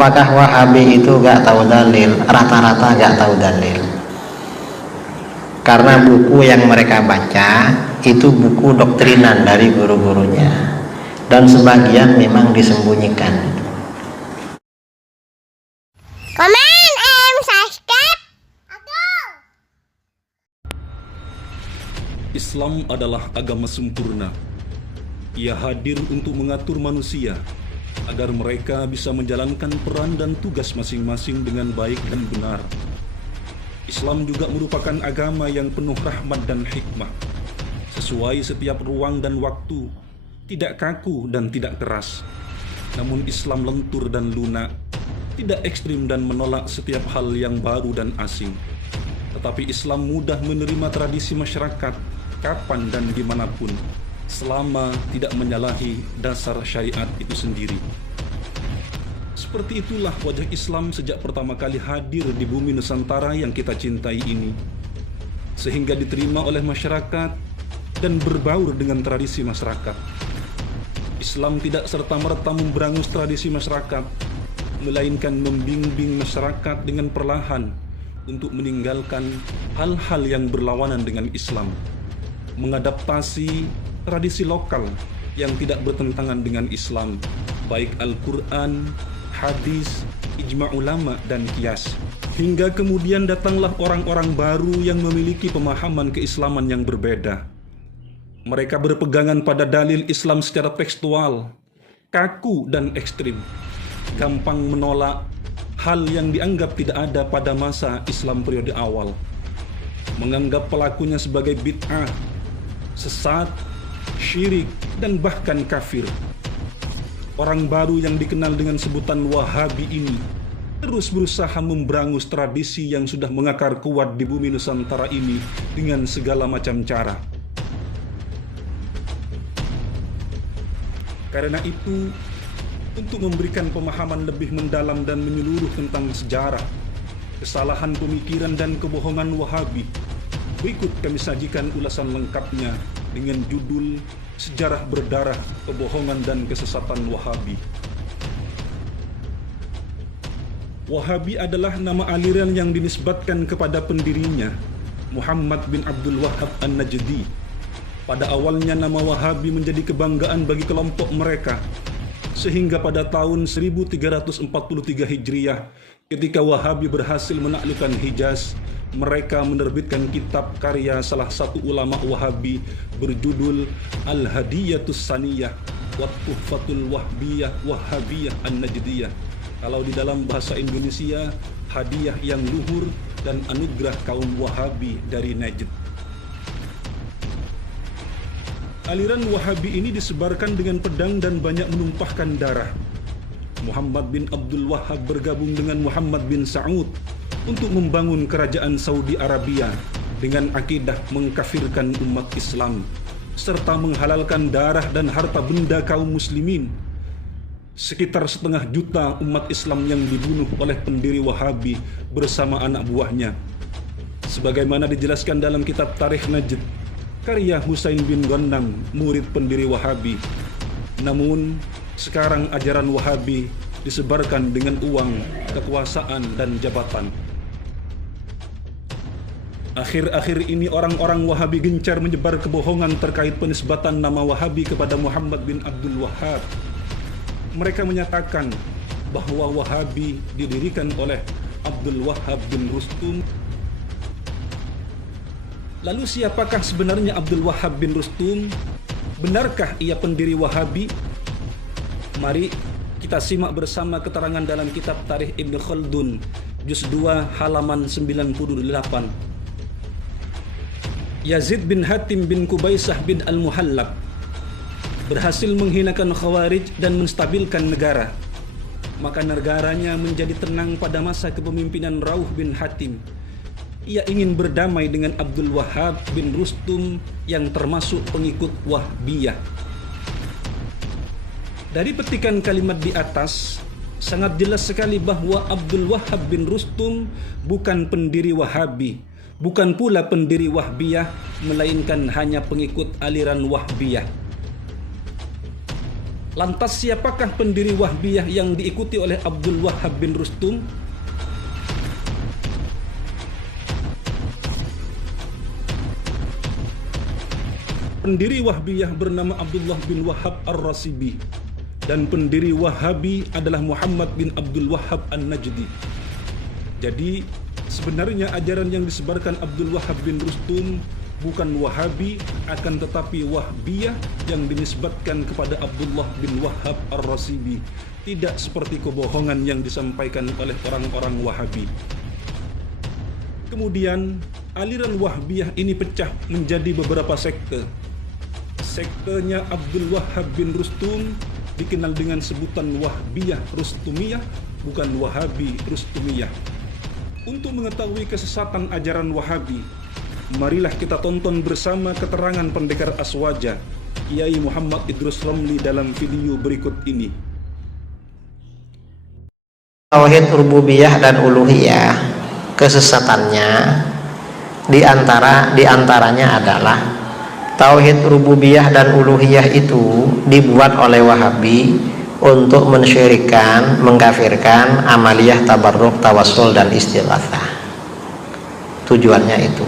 apakah Wahabi itu gak tahu dalil? Rata-rata gak tahu dalil, karena buku yang mereka baca itu buku doktrinan dari guru-gurunya, dan sebagian memang disembunyikan. Komen, subscribe. Islam adalah agama sempurna. Ia hadir untuk mengatur manusia agar mereka bisa menjalankan peran dan tugas masing-masing dengan baik dan benar. Islam juga merupakan agama yang penuh rahmat dan hikmah, sesuai setiap ruang dan waktu, tidak kaku dan tidak keras. Namun Islam lentur dan lunak, tidak ekstrim dan menolak setiap hal yang baru dan asing. Tetapi Islam mudah menerima tradisi masyarakat kapan dan dimanapun, selama tidak menyalahi dasar syariat itu sendiri. Seperti itulah wajah Islam sejak pertama kali hadir di bumi Nusantara yang kita cintai ini, sehingga diterima oleh masyarakat dan berbaur dengan tradisi masyarakat. Islam tidak serta-merta memberangus tradisi masyarakat, melainkan membimbing masyarakat dengan perlahan untuk meninggalkan hal-hal yang berlawanan dengan Islam, mengadaptasi tradisi lokal yang tidak bertentangan dengan Islam, baik Al-Quran, hadis, ijma' ulama, dan qiyas. Hingga kemudian datanglah orang-orang baru yang memiliki pemahaman keislaman yang berbeda. Mereka berpegangan pada dalil Islam secara tekstual, kaku dan ekstrim, gampang menolak hal yang dianggap tidak ada pada masa Islam periode awal, menganggap pelakunya sebagai bid'ah, sesat, syirik, dan bahkan kafir. Orang baru yang dikenal dengan sebutan Wahabi ini terus berusaha memberangus tradisi yang sudah mengakar kuat di bumi Nusantara ini dengan segala macam cara. Karena itu, untuk memberikan pemahaman lebih mendalam dan menyeluruh tentang sejarah, kesalahan pemikiran dan kebohongan Wahabi, berikut kami sajikan ulasan lengkapnya dengan judul Sejarah Berdarah, Kebohongan dan Kesesatan Wahabi. Wahabi adalah nama aliran yang dinisbatkan kepada pendirinya, Muhammad bin Abdul Wahhab An-Najdi. Pada awalnya nama Wahabi menjadi kebanggaan bagi kelompok mereka, sehingga pada tahun 1343 Hijriah, ketika Wahabi berhasil menaklukkan Hijaz, mereka menerbitkan kitab karya salah satu ulama Wahabi berjudul Al-Hadiyatus Saniyah wa Tuhfatul Wahbiyah Wahabiyah An-Najdiyah. Kalau di dalam bahasa Indonesia, hadiah yang luhur dan anugerah kaum Wahabi dari Najd. Aliran Wahabi ini disebarkan dengan pedang dan banyak menumpahkan darah. Muhammad bin Abdul Wahhab bergabung dengan Muhammad bin Saud untuk membangun kerajaan Saudi Arabia dengan akidah mengkafirkan umat Islam serta menghalalkan darah dan harta benda kaum muslimin. Sekitar 500 juta umat Islam yang dibunuh oleh pendiri Wahabi bersama anak buahnya, sebagaimana dijelaskan dalam kitab Tarikh Najd karya Husain bin Ghannam, murid pendiri Wahabi. Namun sekarang ajaran Wahabi disebarkan dengan uang, kekuasaan, dan jabatan. Akhir-akhir ini orang-orang Wahabi gencar menyebar kebohongan terkait penisbatan nama Wahabi kepada Muhammad bin Abdul Wahhab. Mereka menyatakan bahwa Wahabi didirikan oleh Abdul Wahhab bin Rustum. Lalu siapakah sebenarnya Abdul Wahhab bin Rustum? Benarkah ia pendiri Wahabi? Mari kita simak bersama keterangan dalam kitab Tarikh Ibn Khaldun, juz 2 halaman 98. Yazid bin Hatim bin Kubaisah bin Al-Muhallab berhasil menghinakan Khawarij dan menstabilkan negara. Maka negaranya menjadi tenang pada masa kepemimpinan Rauh bin Hatim. Ia ingin berdamai dengan Abdul Wahhab bin Rustum yang termasuk pengikut Wahbiyah. Dari petikan kalimat di atas, sangat jelas sekali bahwa Abdul Wahhab bin Rustum bukan pendiri Wahabi, bukan pula pendiri Wahbiyah, melainkan hanya pengikut aliran Wahbiyah. Lantas siapakah pendiri Wahbiyah yang diikuti oleh Abdul Wahhab bin Rustum? Pendiri Wahbiyah bernama Abdullah bin Wahhab Ar-Rasibi, dan pendiri Wahabi adalah Muhammad bin Abdul Wahhab An-Najdi. Jadi sebenarnya ajaran yang disebarkan Abdul Wahhab bin Rustum bukan Wahabi, akan tetapi Wahbiyah yang dinisbatkan kepada Abdullah bin Wahhab Ar-Rasibi. Tidak seperti kebohongan yang disampaikan oleh orang-orang Wahabi. Kemudian aliran Wahbiyah ini pecah menjadi beberapa sekte. Sektenya Abdul Wahhab bin Rustum dikenal dengan sebutan Wahbiyah Rustumiyah, bukan Wahabi Rustumiyah. Untuk mengetahui kesesatan ajaran Wahabi, marilah kita tonton bersama keterangan pendekar Aswaja, Kiai Muhammad Idrus Ramli dalam video berikut ini. Tauhid rububiyah dan uluhiyah, kesesatannya diantaranya adalah tauhid rububiyah dan uluhiyah itu dibuat oleh Wahabi untuk mensyirikkan, mengkafirkan amaliyah tabarruk, tawassul dan istighatsah. Tujuannya itu.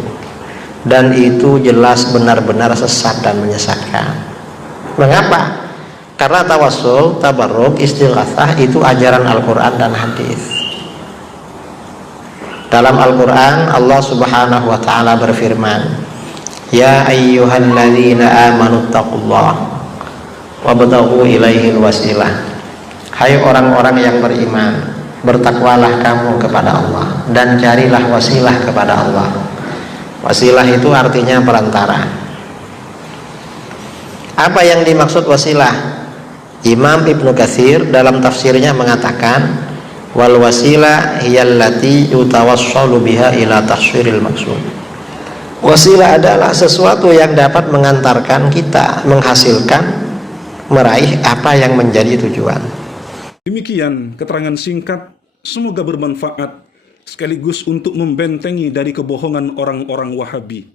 Dan itu jelas benar-benar sesat dan menyesatkan. Mengapa? Karena tawassul, tabarruk, istighatsah itu ajaran Al-Quran dan hadis. Dalam Al-Quran Allah Subhanahu wa taala berfirman, "Ya ayyuhalladzina amanu taqullaha wabtaghu ilaihil wasilah." Hai orang-orang yang beriman, bertakwalah kamu kepada Allah dan carilah wasilah kepada Allah. Wasilah itu artinya perantara. Apa yang dimaksud wasilah? Imam Ibnu Katsir dalam tafsirnya mengatakan, wal wasilah hiyallati yutawassalu biha ila tahsiril maksud. Wasilah adalah sesuatu yang dapat mengantarkan kita menghasilkan, meraih apa yang menjadi tujuan. Demikian keterangan singkat, semoga bermanfaat sekaligus untuk membentengi dari kebohongan orang-orang Wahabi.